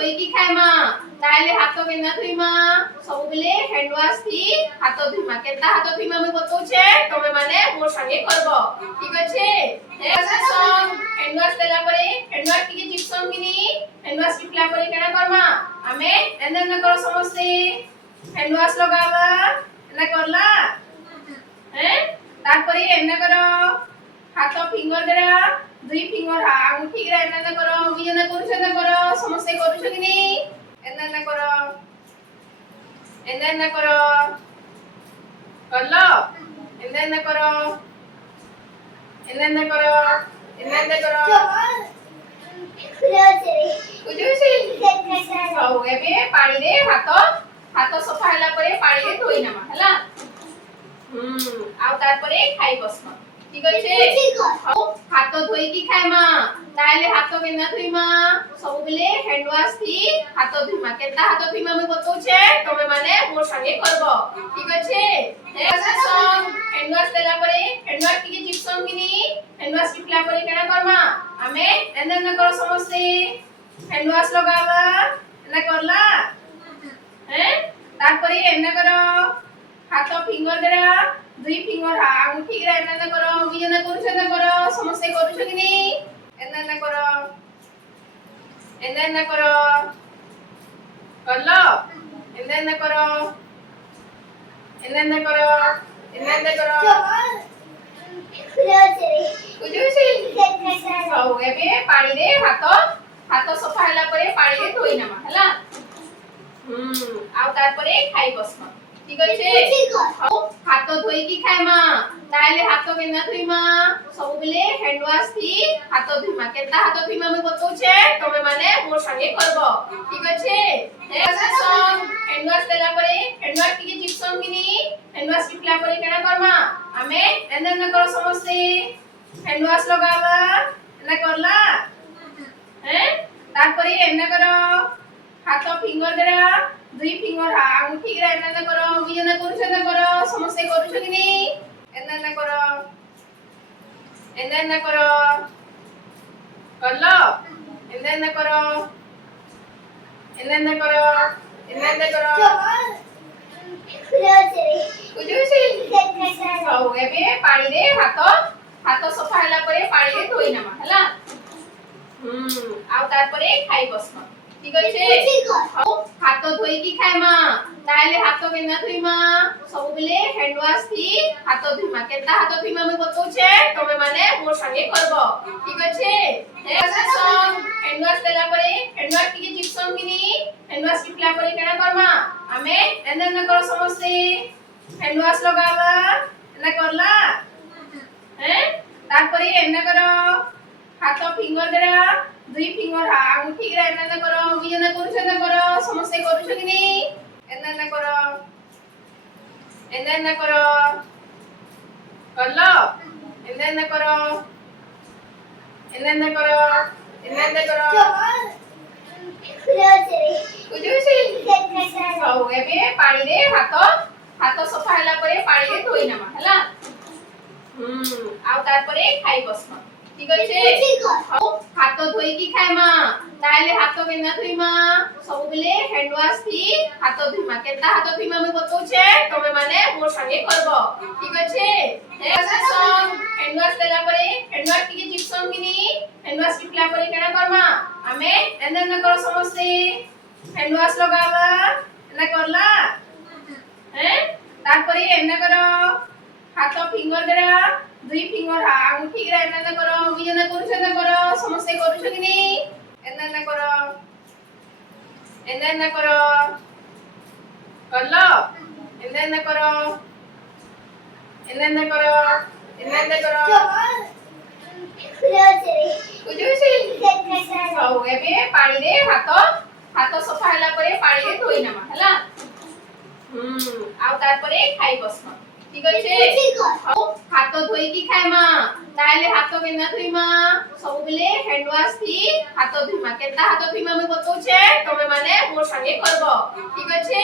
ଧୋଇକି ଖାଇମା ତାହେଲେ ହାତ କେନ୍ତା ଧୋଇମା ସବୁବେଲେ ହ୍ୟାଣ୍ଡ ୱାଶ थी हाथ धोइमा केता हाथ धोइमा मैं बतौछे तमे माने मोर संगे करबो ठीक अछि नेक्स्ट सॉन्ग हैंड वॉश देला परे हैंड वॉश की चिप्सम किनी हैंड वॉश किला परे केना करमा हमें एंदर न करो समस्ते हैंड वॉश लगावा ना करला हैं तार परे एंदर करो हाथ फिंगर देरा दुई फिंगर अंगूठी रे एंदर करो बिजन करू न करो समस्ते करू छ किनी एंदर न करो करलो एंदर न करो बुझुसी हो एबे पानी रे हाथ सफा हला परे पानी रे धोई नमा हला आउ तार परे खाई बसमा ठीक अछि हाथ धोई की खाइमा ताले हाथ केना धोइमा सब बेले हैंड वॉश थी हाथ धोइमा केता हाथ धोइमा मैं बतौछे तमे माने मोर संगे करबो ठीक अछि नेक्स्ट सॉन्ग हैंड वॉश देला परे हैंड वॉश की चिप्सम किनी हैंड वॉश किला परे केना करमा हमें एंदर न करो समस्ते हैंड वॉश लगावा ना करला हैं तार परे एंदर करो हाथ फिंगर देरा दुई फिंगर अंगूठी रे एंदर करो बिजन करू न करो समस्ते करू छ किनी एंदर न करो करलो एंदर न करो बुझुसी हो एबे पानी रे हाथ सफा हला परे पानी रे धोई नमा हला आउ तार परे खाई बसमा ठीक अछि हाथ धोई की खाइमा ताले हाथ केना धोइमा सब बेले हैंड वॉश थी हाथ धोइमा केता हाथ धोइमा मैं बतौछे तमे माने मोर संगे करबो ठीक अछि नेक्स्ट सॉन्ग हैंड वॉश देला परे हैंड वॉश की चिप्सम किनी हैंड वॉश किला परे केना करमा हमें एंदर न करो समस्ते हैंड वॉश लगावा ना करला हैं तार परे एंदर करो हाथ फिंगर देरा दुई फिंगर अंगूठी रे एंदर करो बिजन करू न करो समस्ते करू छ किनी एंदर न करो करलो एंदर न करो बुझुसी हो एबे पानी रे हाथ सफा हला परे पानी रे धोई नमा हला आउ तार परे खाई बसमा ठीक अछि हाथ धोई की खाइमा ताले हाथ केना धोइमा सब बेले हैंड वॉश थी हाथ धोइमा केता हाथ धोइमा मैं बतौछे तमे माने मोर संगे करबो ठीक अछि नेक्स्ट सॉन्ग हैंड वॉश देला परे हैंड वॉश की चिप्सम किनी हैंड वॉश किला परे केना करमा हमें एंदर न करो समस्ते हैंड वॉश लगावा ना करला हैं तार परे एंदर करो हाथ फिंगर देरा दुई फिंगर अंगूठी रे एंदर करो बिजन करू न करो समस्ते करू छ किनी एंदर न करो एंदर न करो करलो एंदर न करो करलो हैं तार परे एंदर करो हाथ फिंगर देरा दुई फिंगर अंगूठी रे एंदर करो बिजन करू न करो समस्ते करू छ किनी एंदर न करो बुझुसी हो एबे पानी रे हाथ सफा हला परे पानी रे धोई नमा हला आउ तार परे खाई बसमा ठीक अछि हाथ धोई की खाइमा ताले हाथ केना धोइमा सब बेले हैंड वॉश थी हाथ धोइमा केता हाथ धोइमा मैं बतौछे तमे माने मोर संगे करबो ठीक अछि नेक्स्ट सॉन्ग हैंड वॉश देला परे हैंड वॉश की चिप्सम किनी हैंड वॉश किला परे केना करमा हमें एंदर न करो समस्ते हैंड वॉश लगावा ना करला हैं तार परे एंदर करो हाथ फिंगर देरा दुई फिंगर अंगूठी रे एंदर करो बिजन करू न करो समस्ते करू छ किनी एंदर न करो करलो एंदर न करो बुझुसी हो एबे पानी रे हाथ सफा हला परे पानी रे धोई नमा हला आउ तार परे खाई बसमा ठीक अछि हाथ धोई की खाइमा ताले हाथ केना धोइमा सब बेले हैंड वॉश थी हाथ धोइमा केता हाथ धोइमा मैं बतौछे तमे माने मोर संगे करबो ठीक अछि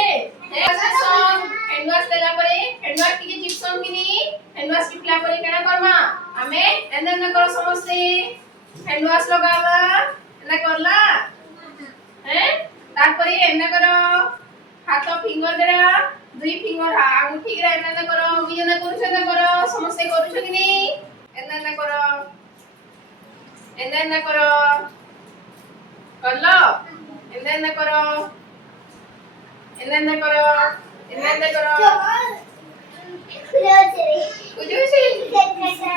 नेक्स्ट सॉन्ग हैंड वॉश देला परे हैंड वॉश की चिप्सम किनी हैंड वॉश किला परे केना करमा हमें एंदर न करो समस्ते हैंड वॉश लगावा ना करला हैं ଏନ୍ନା କର ହାତ ଫିଙ୍ଗର ଦେରା ଦୁଇ ଫିଙ୍ଗର ଆଙ୍ଗୁଠି ଗରା ଏନ୍ନା କର ବିଜନା କରୁଛ ନା କର ସମସ୍ତେ କରୁଛ କି ਨਹੀਂ ଏନ୍ନା କର ଏନ୍ନା କର କଲ ଏନ୍ନା କର ଏନ୍ନା କର ଏନ୍ନା କର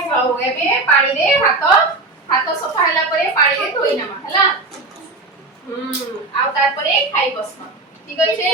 ହଉ ଏବେ ପାଣିରେ ହାତ ସଫା ହେଲା ପରେ ପାଣିରେ ଧୋଇ ନବା ହେଲା ଆଉ ତାପରେ ଖାଇ ବସବା ଠିକ ଅଛି।